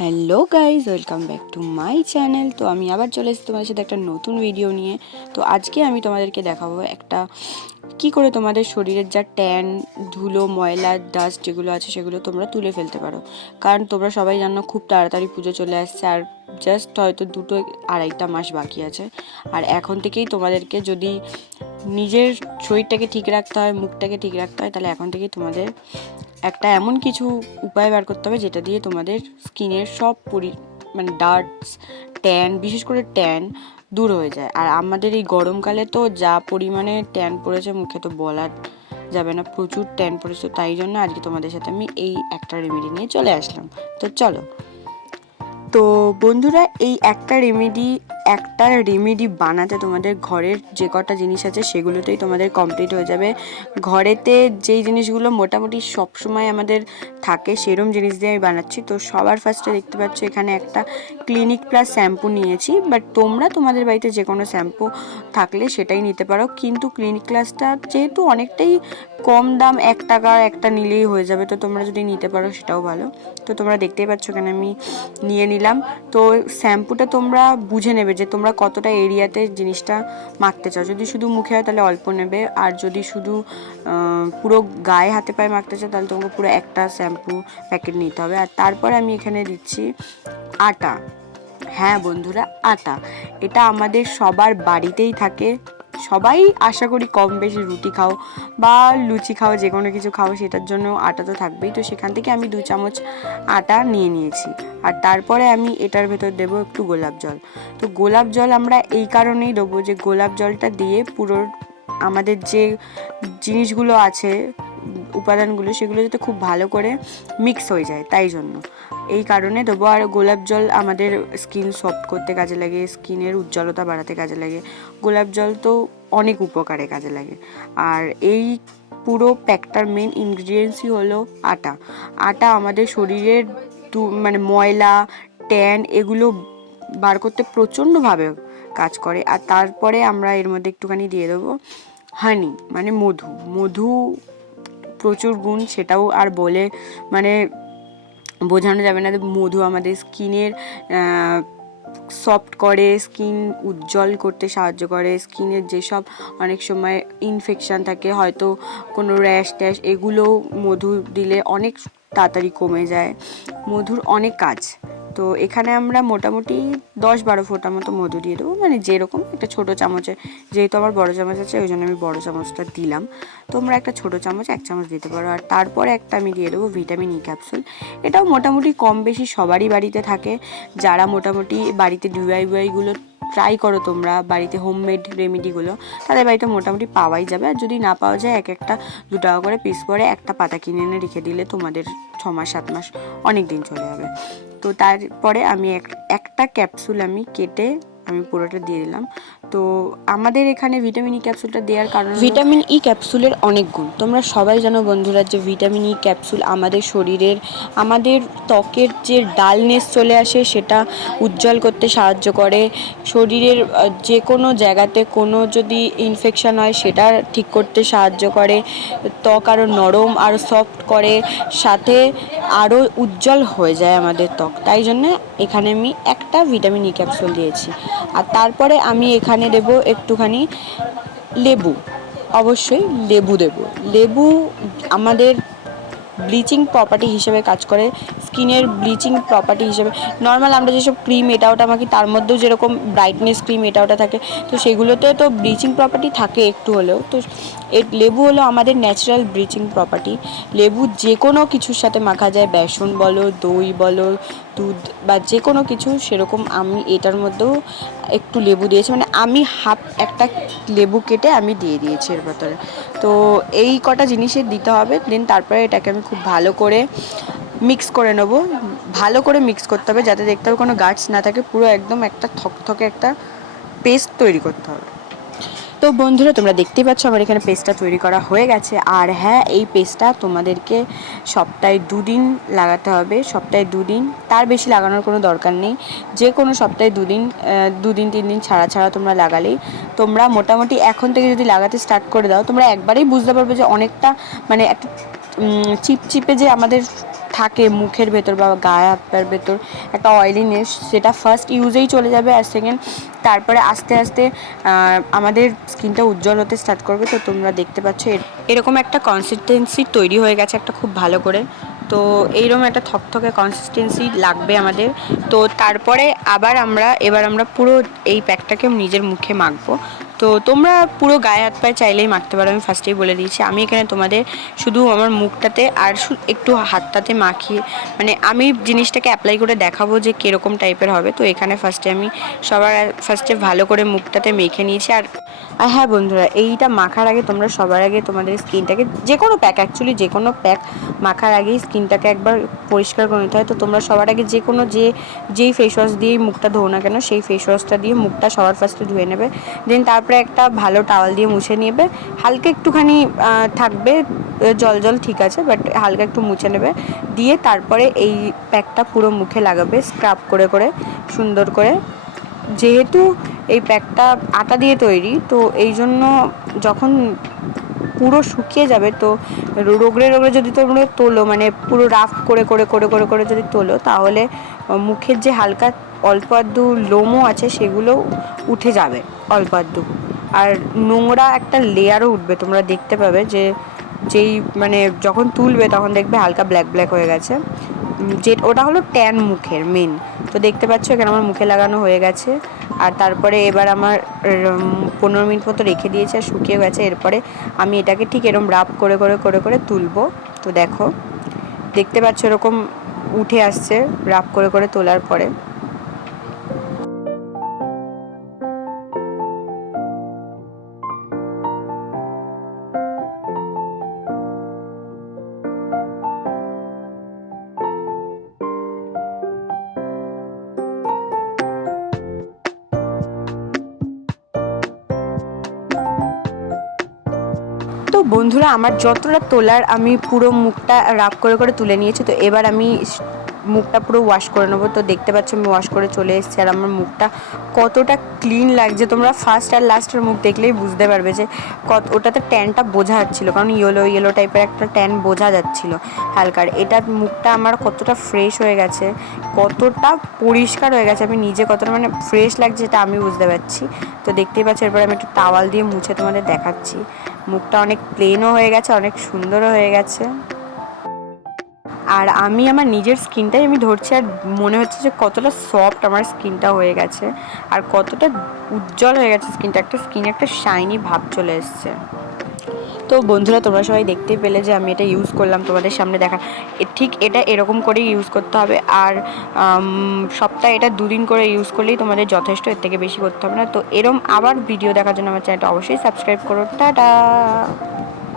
Hello guys welcome back to my channel. তো আমি আবার চলে এসেছি তোমাদের সাথে একটা নতুন ভিডিও নিয়ে। তো আজকে আমি তোমাদেরকে দেখাবো একটা, কি করে তোমাদের শরীরের যা ট্যান, ধুলো, ময়লা ডাস্ট যেগুলো আছে সেগুলো তোমরা তুলে ফেলতে পারো। কারণ তোমরা সবাই জানো খুব তাড়াতাড়ি পুজো চলে আসছে আর জাস্ট হয়তো দুটো আড়াইটা মাস বাকি আছে। আর এখন থেকেই তোমাদেরকে যদি নিজের শরীরটাকে ঠিক রাখতে হয়, মুখটাকে ঠিক রাখতে হয়, তাহলে এখন থেকেই তোমাদের একটা এমন কিছু উপায় বার করতে হবে যেটা দিয়ে তোমাদের স্কিনের সব পরি মানে ডার্টস, ট্যান, বিশেষ করে ট্যান দূর হয়ে যায়। আর আমাদের এই গরমকালে তো যা পরিমাণে ট্যান পড়েছে মুখে তো বলার যাবে না, প্রচুর ট্যান পড়েছে, তাই জন্য আজকে তোমাদের সাথে আমি এই একটা রেমেডি নিয়ে চলে আসলাম। তো চলো। তো বন্ধুরা, এই একটা রেমেডি একটা রেমেডি বানাতে তোমাদের ঘরের যে কটা জিনিস আছে সেগুলোতেই তোমাদের কমপ্লিট হয়ে যাবে। ঘরেতে যেই জিনিসগুলো মোটামুটি সবসময় আমাদের থাকে সেরম জিনিস দিয়ে আমি বানাচ্ছি। তো সবার ফার্স্টে দেখতে পাচ্ছ এখানে একটা ক্লিনিক প্লাস শ্যাম্পু নিয়েছি। বাট তোমরা তোমাদের বাড়িতে যে কোনো শ্যাম্পু থাকলে সেটাই নিতে পারো। কিন্তু ক্লিনিক প্লাসটা যেহেতু অনেকটাই কম দাম, এক টাকার একটা নিলেই হয়ে যাবে। তো তোমরা যদি নিতে পারো সেটাও ভালো। তো তোমরা দেখতেই পাচ্ছ এখানে আমি নিয়ে নিলাম। তো শ্যাম্পুটা তোমরা বুঝে নেবে যে তোমরা কতটা এরিয়াতে জিনিসটা মাখতে চাও। যদি শুধু মুখে হয় তাহলে অল্প নেবে, আর যদি শুধু পুরো গায়ে হাতে পায়ে মাখতে চাও তাহলে তোমাকে পুরো একটা শ্যাম্পু প্যাকেট নিতে হবে। আর তারপর আমি এখানে দিচ্ছি আটা। হ্যাঁ বন্ধুরা, আটা। এটা আমাদের সবার বাড়িতেই থাকে। সবাই আশা করি কম বেশি রুটি খাও বা লুচি খাও, যে কোনো কিছু খাও, সেটার জন্য আটা তো থাকবেই। তো সেখান থেকে আমি দু চামচ আটা নিয়ে নিয়েছি। আর তারপরে আমি এটার ভেতর দেব একটু গোলাপ জল। তো গোলাপ জল আমরা এই কারণেই দেবো যে গোলাপ জলটা দিয়ে পুরো আমাদের যে জিনিসগুলো আছে উপাদানগুলো, সেগুলো যাতে খুব ভালো করে মিক্স হয়ে যায়, তাই জন্য। এই কারণে দেবো, আর গোলাপ জল আমাদের স্কিন সফট করতে কাজে লাগে স্কিনের উজ্জ্বলতা বাড়াতে কাজে লাগে। গোলাপ জল তো অনেক উপকারে কাজে লাগে। আর এই পুরো প্যাকটার মেন ইনগ্রিডিয়েন্টসই হলো আটা। আটা আমাদের শরীরের মানে ময়লা ট্যান এগুলো বার করতে প্রচণ্ডভাবে কাজ করে। আর তারপরে আমরা এর মধ্যে একটুখানি দিয়ে দেবো হানি মানে মধু। মধু প্রচুর গুণ সেটাও আর বলে মানে বোঝানো যাবে না মধু আমাদের স্কিনের সফট করে, স্কিন উজ্জ্বল করতে সাহায্য করে, স্কিনের যেসব অনেক সময় ইনফেকশান থাকে, হয়তো কোনো র্যাশ ট্যাশ এগুলোও মধু দিলে অনেক তাড়াতাড়ি কমে যায়। মধুর অনেক কাজ। তো এখানে আমরা মোটামুটি দশ বারো ফোঁটা মতো মধু দিয়ে দেবো। মানে যেরকম একটা ছোটো চামচে, যেহেতু আমার বড় চামচ আছে, ওই জন্য আমি বড় চামচটা দিলাম। তোমরা একটা ছোটো চামচ, এক চামচ দিতে পারো। আর তারপরে একটা আমি দিয়ে দেবো ভিটামিন ই ক্যাপসুল। এটাও মোটামুটি কম বেশি সবারই বাড়িতে থাকে। যারা মোটামুটি বাড়িতে ডিওয়াইগুলো ট্রাই করো তোমরা, বাড়িতে হোমমেড রেমেডিগুলো তাদের বাড়িতে মোটামুটি পাওয়াই যাবে। আর যদি না পাওয়া যায়, এক একটা দু টাকা করে পিস করে একটা পাতা কিনে এনে রেখে দিলে তোমাদের ছ মাস, সাত মাস অনেক দিন চলে যাবে। তো তারপরে আমি এক- একটা ক্যাপসুল আমি কেটে আমি পুরোটা দিয়ে দিলাম। তো আমাদের এখানে ভিটামিন ই ক্যাপসুলটা দেওয়ার কারণ ভিটামিন ই ক্যাপসুলের অনেক গুণ। তোমরা সবাই জানো বন্ধুরা যে ভিটামিন ই ক্যাপসুল আমাদের শরীরের, আমাদের ত্বকের যে ডালনেস চলে আসে সেটা উজ্জ্বল করতে সাহায্য করে। শরীরের যে কোনো জায়গাতে কোনো যদি ইনফেকশন হয় সেটা ঠিক করতে সাহায্য করে। ত্বক আরও নরম আরও সফট করে, সাথে আরও উজ্জ্বল হয়ে যায় আমাদের ত্বক। তাই জন্য এখানে আমি একটা ভিটামিন ই ক্যাপসুল দিয়েছি। আর তারপরে আমি এখানে দেব একটুখানি লেবু। অবশ্যই লেবু দেব। লেবু আমাদের ব্লিচিং প্রপার্টি হিসেবে কাজ করে, স্কিনের ব্লিচিং প্রপার্টি হিসেবে। নর্মাল আমরা যেসব ক্রিম এটা ওটা মাখি তার মধ্যেও যেরকম ব্রাইটনেস ক্রিম এটা ওটা থাকে। তো সেগুলোতে তো ব্লিচিং প্রপার্টি থাকে একটু হলেও। তো লেবু হলো আমাদের ন্যাচারাল ব্লিচিং প্রপার্টি লেবু যে কোনো কিছুর সাথে মাখা যায়, বেসন বলো, দই বলো দুধ বা যে কোনো কিছু, সেরকম আমি এটার মধ্যেও একটু লেবু দিয়েছি। মানে আমি হাফ একটা লেবু কেটে আমি দিয়ে দিয়েছি এর ভেতরে। তো এই কটা জিনিসের দিতে হবে, দেন তারপরে এটাকে আমি খুব ভালো করে মিক্স করে নেব। ভালো করে মিক্স করতে হবে, যাতে দেখতে হবে কোনো গাছ না থাকে, পুরো একদম একটা থকথকে একটা পেস্ট তৈরি করতে হবে। তো বন্ধুরা, তোমরা দেখতেই পাচ্ছ আমার এখানে পেস্টটা তৈরি করা হয়ে গেছে। আর হ্যাঁ এই পেস্টটা তোমাদেরকে সপ্তাহে দুদিন লাগাতে হবে, সপ্তাহে দুদিন। তার বেশি লাগানোর কোনো দরকার নেই। যে কোনো সপ্তাহে দুদিন দুদিন তিন দিন ছাড়া ছাড়া তোমরা লাগালেই তোমরা মোটামুটি এখন থেকে যদি লাগাতে স্টার্ট করে দাও, তোমরা একবারেই বুঝতে পারবে যে অনেকটা মানে একটা চিপচিপে যে আমাদের থাকে মুখের ভেতর বা গায়ে হাত পায়ের ভেতর একটা অয়েলিনেস সেটা ফার্স্ট ইউজেই চলে যাবে আর সেকেন্ড তারপরে আস্তে আস্তে আমাদের স্কিনটা উজ্জ্বল হতে স্টার্ট করবে। তো তোমরা দেখতে পাচ্ছ এরকম একটা কনসিস্টেন্সি তৈরি হয়ে গেছে একটা খুব ভালো করে। তো এইরকম একটা থকথকে কনসিস্টেন্সি লাগবে আমাদের। তো তারপরে আবার আমরা, এবার আমরা পুরো এই প্যাকটাকে নিজের মুখে মাখবো। তো তোমরা পুরো গায়ে হাত পায়ে চাইলেই মাখতে পারো, আমি ফার্স্টেই বলে দিয়েছি। আমি এখানে তোমাদের শুধু আমার মুখটাতে আর একটু হাতটাতে মাখিয়ে মানে আমি জিনিসটাকে অ্যাপ্লাই করে দেখাবো যে কীরকম টাইপের হবে। তো এখানে ফার্স্টে আমি সবার ফার্স্টে ভালো করে মুখটাতে মেখে নিয়েছি। আর আর হ্যাঁ বন্ধুরা, এইটা মাখার আগে তোমরা সবার আগে তোমাদের স্কিনটাকে যে কোনো প্যাক অ্যাকচুয়ালি যে কোনো প্যাক মাখার আগেই স্কিনটাকে একবার পরিষ্কার করে নিতে হয়। তো তোমরা সবার আগে যে কোনো যে, যেই ফেস ওয়াশ দিয়েই মুখটা ধোও না কেন, সেই ফেস ওয়াশটা দিয়ে মুখটা সবার ফার্স্টে ধুয়ে নেবে। দেন তারপরে একটা ভালো টাওয়াল দিয়ে মুছে নেবে। হালকা একটুখানি থাকবে জল জল ঠিক আছে বাট হালকা একটু মুছে নেবে। দিয়ে তারপরে এই প্যাকটা পুরো মুখে লাগাবে স্ক্রাব করে করে, সুন্দর করে। যেহেতু এই প্যাকটা আটা দিয়ে তৈরি, তো এই জন্য যখন পুরো শুকিয়ে যাবে, তো রোগড়ে রোগড়ে যদি তোমরা তোলো মানে পুরো রাফ করে করে করে করে করে যদি তোলো, তাহলে মুখের যে হালকা অল্প আধটু লোমও আছে, সেগুলো উঠে যাবে অল্প আধটু। আর নোংরা একটা লেয়ারও উঠবে, তোমরা দেখতে পাবে যে যেই মানে যখন তুলবে, তখন দেখবে হালকা ব্ল্যাক ব্ল্যাক হয়ে গেছে। যে, ওটা হলো ট্যান মুখের মেন তো দেখতে পাচ্ছ এখানে আমার মুখে লাগানো হয়ে গেছে। আর তারপরে এবার আমার পনেরো মিনিট মতো রেখে দিয়েছে আর শুকিয়ে গেছে। এরপরে আমি এটাকে ঠিক এরম রাব করে করে করে করে তুলবো। তো দেখো, দেখতে পাচ্ছ এরকম উঠে আসছে রাফ করে করে তোলার পরে। তো বন্ধুরা, আমার যতটা তোলার আমি পুরো মুখটা রাফ করে করে তুলে নিয়েছি, তো এবার আমি মুখটা পুরো ওয়াশ করে নেব। তো দেখতে পাচ্ছ আমি ওয়াশ করে চলে এসেছি আর আমার মুখটা কতটা ক্লিন লাগছে। তোমরা ফার্স্ট আর লাস্টের মুখ দেখলেই বুঝতে পারবে যে কত, ওটাতে ট্যানটা বোঝা যাচ্ছিল, কারণ ইয়েলো ইয়েলো টাইপের একটা ট্যান বোঝা যাচ্ছিল হালকার এটা মুখটা আমার কতটা ফ্রেশ হয়ে গেছে, কতটা পরিষ্কার হয়ে গেছে, আমি নিজে কতটা মানে ফ্রেশ লাগছে এটা আমি বুঝতে পারছি। তো দেখতেই পাচ্ছ, এরপরে আমি একটু টাওয়াল দিয়ে মুছে তোমাদের দেখাচ্ছি। মুখটা অনেক প্লেনও হয়ে গেছে, অনেক সুন্দরও হয়ে গেছে। আর আমি আমার নিজের স্কিনটাই আমি ধরছি আর মনে হচ্ছে যে কতটা সফট আমার স্কিনটা হয়ে গেছে আর কতটা উজ্জ্বল হয়ে গেছে স্কিনটা। একটা স্কিন একটা শাইনি ভাব চলে এসছে। তো বন্ধুরা, তোমরা সবাই দেখতেই পেলে যে আমি এটা ইউজ করলাম তোমাদের সামনে দেখা। ঠিক এটা এরকম করেই ইউজ করতে হবে আর সপ্তাহে এটা দুদিন করে ইউজ করলেই তোমাদের যথেষ্ট, এর থেকে বেশি করতে হবে না। তো এরম আবার ভিডিও দেখার জন্য আমার চ্যানেলটা অবশ্যই সাবস্ক্রাইব করো। টাটা!